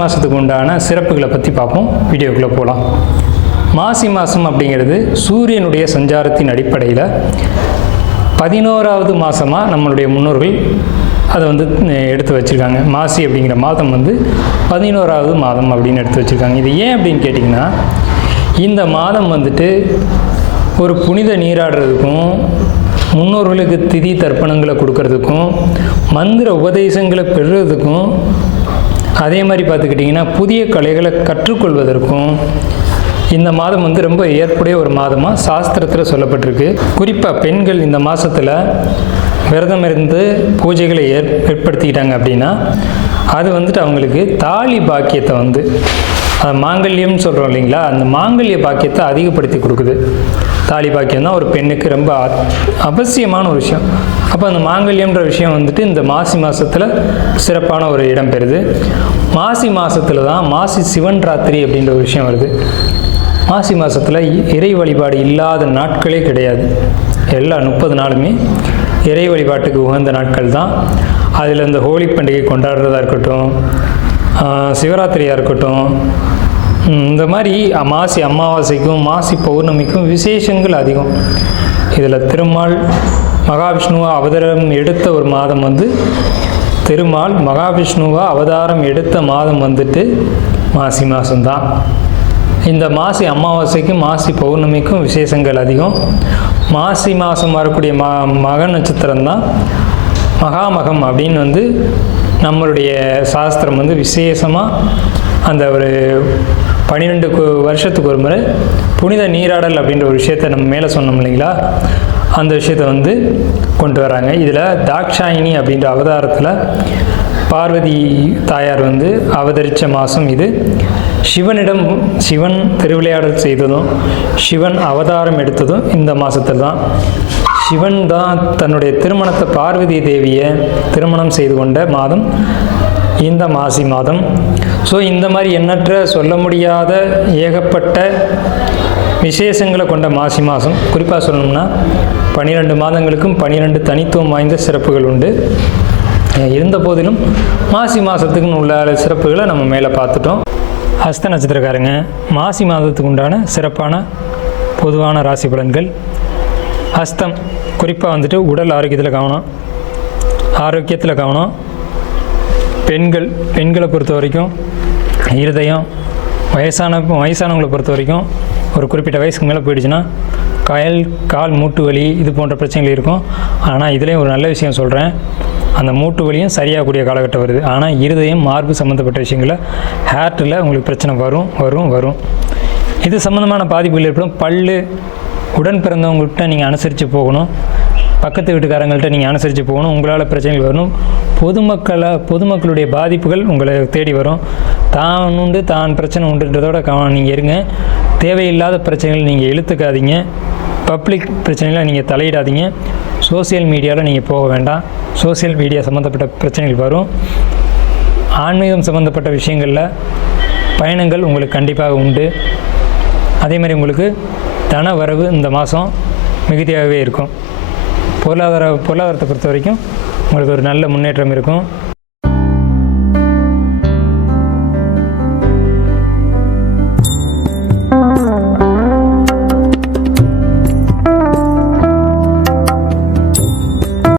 மாதத்துக்கு உண்டான சிறப்புகளை பற்றி பார்ப்போம். வீடியோக்குள்ளே போகலாம். மாசி மாதம் அப்படிங்கிறது சூரியனுடைய சஞ்சாரத்தின் அடிப்படையில் 11வது மாதமாக நம்மளுடைய முன்னோர்கள் அதை எடுத்து வச்சுருக்காங்க. மாசி அப்படிங்கிற மாதம் 11வது மாதம் அப்படின்னு எடுத்து வச்சுருக்காங்க. இது ஏன் அப்படின்னு கேட்டிங்கன்னா, இந்த மாதம் ஒரு புனித நீராடுறதுக்கும், முன்னோர்களுக்கு திதி தர்ப்பணங்களை கொடுக்கறதுக்கும், மந்திர உபதேசங்களை பெறுறதுக்கும், அதே மாதிரி பார்த்துக்கிட்டிங்கன்னா புதிய கலைகளை கற்றுக்கொள்வதற்கும் இந்த மாதம் ரொம்ப ஏற்புடைய ஒரு மாதமாக சாஸ்திரத்தில் சொல்லப்பட்டிருக்கு. குறிப்பாக பெண்கள் இந்த மாதத்தில் விரதம் இருந்து பூஜைகளை ஏற்படுத்திக்கிட்டாங்க அப்படின்னா அது அவங்களுக்கு தாலி பாக்கியத்தை மாங்கல்யம்னு சொல்கிறோம் இல்லைங்களா, அந்த மாங்கல்ய பாக்கியத்தை அதிகப்படுத்தி கொடுக்குது. தாலி பாக்கியம் தான் ஒரு பெண்ணுக்கு ரொம்ப அவசியமான ஒரு விஷயம். அப்போ அந்த மாங்கல்யம்ன்ற விஷயம் இந்த மாசி மாதத்தில் சிறப்பான ஒரு இடம் பெறுது. மாசி மாதத்தில் தான் மாசி சிவன் ராத்திரி அப்படின்ற ஒரு விஷயம் வருது. மாசி மாதத்தில் இறை வழிபாடு இல்லாத நாட்களே கிடையாது. எல்லா 30 நாளுமே இறை வழிபாட்டுக்கு உகந்த நாட்கள் தான். அதில் இந்த ஹோலி பண்டிகை கொண்டாடுறதா இருக்கட்டும், சிவராத்திரியாக இருக்கட்டும், இந்த மாதிரி மாசி அமாவாசைக்கும் மாசி பௌர்ணமிக்கும் விசேஷங்கள் அதிகம். இதில் திருமால் மகாவிஷ்ணுவா அவதாரம் எடுத்த ஒரு மாதம் திருமால் மகாவிஷ்ணுவா அவதாரம் எடுத்த மாதம் மாசி மாதம்தான். இந்த மாசி அமாவாசைக்கும் மாசி பௌர்ணமிக்கும் விசேஷங்கள் அதிகம். மாசி மாதம் வரக்கூடிய மக நட்சத்திரம் தான் மகாமகம் அப்படின்னு நம்மளுடைய சாஸ்திரம் விசேஷமாக அந்த ஒரு 12 வருஷத்துக்கு ஒரு முறை புனித நீராடல் அப்படின்ற ஒரு விஷயத்தை நம்ம மேலே சொன்னோம் இல்லைங்களா, அந்த விஷயத்தை கொண்டு வராங்க. இதில் தாக்ஷாயினி அப்படின்ற அவதாரத்தில் பார்வதி தாயார் அவதரித்த மாதம் இது. சிவன் திருவிளையாடல் செய்ததும் சிவன் அவதாரம் எடுத்ததும் இந்த மாதத்தில் தான். சிவன் தான் தன்னுடைய திருமணத்தை பார்வதி தேவியை திருமணம் செய்து கொண்ட மாதம் இந்த மாசி மாதம். ஸோ இந்த மாதிரி எண்ணற்ற சொல்ல முடியாத ஏகப்பட்ட விசேஷங்களை கொண்ட மாசி மாதம். குறிப்பாக சொல்லணும்னா 12 மாதங்களுக்கும் 12 தனித்துவம் வாய்ந்த சிறப்புகள் உண்டு. இருந்த போதிலும் மாசி மாதத்துக்குன்னு உள்ள சிறப்புகளை நம்ம மேலே பார்த்துட்டோம். ஹஸ்த நட்சத்திரக்காரங்க மாசி மாதத்துக்கு உண்டான சிறப்பான பொதுவான ராசி பலன்கள். ஹஸ்தம் குறிப்பாக உடல் ஆரோக்கியத்தில் கவனம். பெண்களை பொறுத்த வரைக்கும் இருதயம், வயசானவங்களை பொறுத்த வரைக்கும் ஒரு குறிப்பிட்ட வயசுக்கு மேலே போயிடுச்சுன்னா கால் மூட்டு வலி இது போன்ற பிரச்சனைகள் இருக்கும். ஆனால் இதுலேயும் ஒரு நல்ல விஷயம் சொல்கிறேன், அந்த மூட்டு வலியும் சரியாகக்கூடிய காலகட்டம் வருது. ஆனால் இருதயம், மார்பு சம்மந்தப்பட்ட விஷயங்களில் ஹேர்ட்டில் உங்களுக்கு பிரச்சனை வரும். இது சம்மந்தமான பாதிப்புகள் ஏற்படும். உடன் பிறந்தவங்கள்ட்ட நீங்கள் அனுசரித்து போகணும். பக்கத்து வீட்டுக்காரங்கள்ட்ட நீங்கள் அனுசரித்து போகணும். உங்களால் பிரச்சனைகள் வரணும். பொதுமக்களுடைய பாதிப்புகள் உங்களை தேடி வரும். தான் பிரச்சனை உண்டுன்றதோட நீங்கள் இருங்க. தேவையில்லாத பிரச்சனைகள் நீங்கள் இழுத்துக்காதீங்க. பப்ளிக் பிரச்சனைகளை நீங்கள் தலையிடாதீங்க. சோசியல் மீடியாவில் நீங்கள் போக வேண்டாம். சோசியல் மீடியா சம்மந்தப்பட்ட பிரச்சனைகள் வரும். ஆன்மீகம் சம்மந்தப்பட்ட விஷயங்களில் பயணங்கள் உங்களுக்கு கண்டிப்பாக உண்டு. அதே மாதிரி உங்களுக்கு தன வரவு இந்த மாதம் மிகுதியாகவே இருக்கும். பொருளாதாரத்தை பொறுத்த வரைக்கும் உங்களுக்கு ஒரு நல்ல முன்னேற்றம் இருக்கும்.